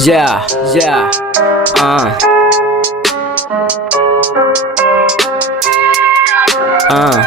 Yeah, yeah, uh, uh.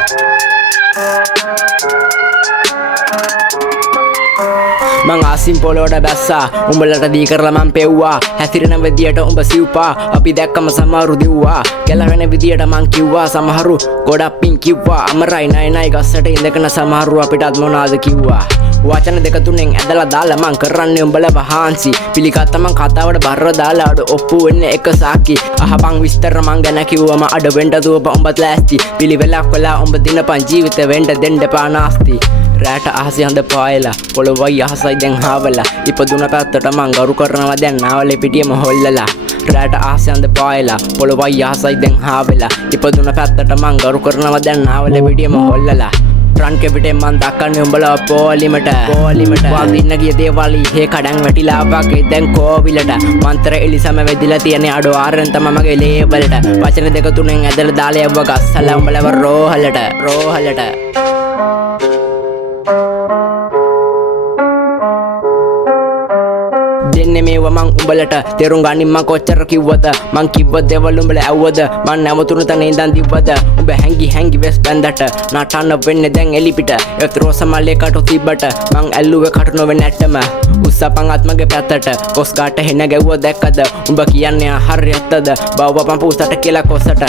මං ආසිම් පොලොවට බැස්සා උඹලට දී කරලා මං පෙව්වා හැසිරෙන විදියට උඹ සිව්පා අපි දැක්කම සමහරු දිව්වා ගැලවෙන විදියට මං කිව්වා සමහරු ගොඩක් පින් කිව්වා අමරයි නයි නයි ගස්සට ඉඳගෙන සමහරු අපිටත් මොනාද කිව්වා වචන දෙක තුනෙන් ඇදලා දාලා මං කරන්නේ උඹලව හාන්සි පිළිගත්ත මං කතාවට බර දාලා අඩ ඔප්පු වෙන්නේ එක සාකි අහපන් විස්තර මං ගැන කිව්වම අඩ වෙන්න දුවප උඹත් ලෑස්ති පිළිවෙලක් වෙලා උඹ දිනපන් ජීවිත වෙන්න දෙන්න එපා නාස්ති රෑට අහසේ හඳ පායලා පොළොවයි අහසයි දැන් හාවලා ඉපදුන පැත්තට මං ගරු කරනවා දැන් නාවලේ පිටියම හොල්ලලා රෑට අහසේ හඳ පායලා පොළොවයි අහසයි දැන් හාවලා ඉපදුන පැත්තට මං ගරු කරනවා දැන් නාවලේ පිටියම හොල්ලලා රන් කෙවිටෙන් මං දක්කන්නේ උඹලා පොලිමට වදින්න ගිය දේවල් ඉහේ කඩන් වැටිලා වගේ දැන් කෝවිලට මන්ත්‍ර එලිසම වෙදිලා තියෙන අඩෝ ආරෙන් තම මගේ ලේබලට වචන දෙක තුනෙන් ඇදලා දාලා යවුව ගස්සලා උඹලව රෝහලට දෙන්නේ මේව මං උඹලට තේරුම් ගනින් මං කොච්චර කිව්වද මං කිව්ව දේවල් උඹලා ඇව්වද මං නැවතුණු තැන ඉඳන් දිව්වද උඹ හැංගි වෙස් බැන්දට නටන්න වෙන්නේ දැන් එලිපිට ඒතරෝ සමල්ලේ කටු තිබ්බට මං ඇල්ලුවේ කටු නොවේ නැට්ටම උස්සපන් ආත්මගේ පැත්තට කොස් කාට හෙන ගැව්ව දැක්කද උඹ කියන්නේ හරියටද බවපන් පුසට කියලා කොසට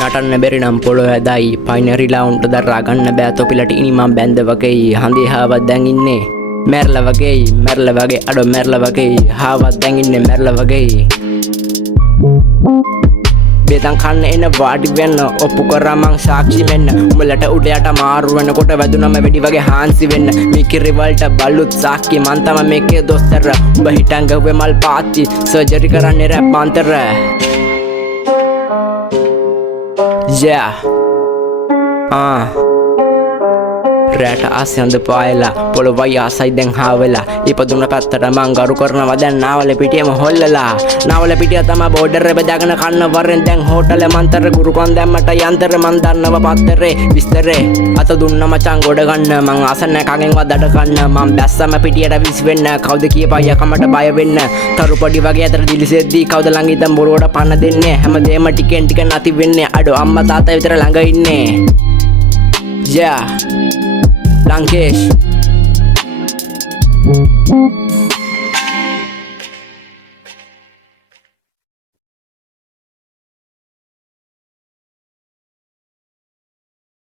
නටන්න බැරි නම් පොළොව ඇදයි පයිනරිලා උන්ට දරා ගන්න බෑ තොපිලට ඉනි මං බැන්ද වගේ හඳේ හාවත් දැන් ඉන්නේ මැරලා වගේ අඩෝ මැරලා වගේ හාවත් දැන් ඉන්නේ මැරලා වගේ බෙදන් කන්න එන වාඩි වෙන්න ඔප්පු කරා මං සාක්ෂි වෙන්න උඹලට උඩයට මාරු වෙනකොට වැදුනම වෙඩි වගේ හාන්සි වෙන්න මිකිරි වලට බල්ලුත් සාක්කි මං තම මේකේ දොස්තර උඹ හිටන් ගව්වේ මල් පාත්ති සර්ජරි කරන්නේ රැප් අන්තර yeah රෑට ආසේ හඳ පායලා පොළොවයි ආසයි දැන් හාවලා ඉපදුන පැත්තට මං ගරු කරනවා දැන් නාවල පිටියම හොල්ලලා නාවල පිටිය තමයි බෝඩර් එක බෙදාගෙන කන්න වරෙන් දැන් හෝටල මන්තර ගුරුකන් දැම්මට යන්තර මං දන්නව පත්තරේ විස්තරේ අත දුන්න මචං ගොඩ ගන්න මං ආස නැකගෙන්වත් දඩ කන්න මං බැස්සම පිටියට විස් වෙන්න කවුද කියපයි යකමට බය වෙන්න තරු පොඩි වගේ අතර දිලිසෙද්දී කවුද ළඟ ඉඳන් බොරුවට පන්න දෙන්නේ හැමදේම ටිකෙන් ටික නැති වෙන්නේ අඩෝ අම්මා තාත්තා විතර ළඟ ඉන්නේ yeah Lankesh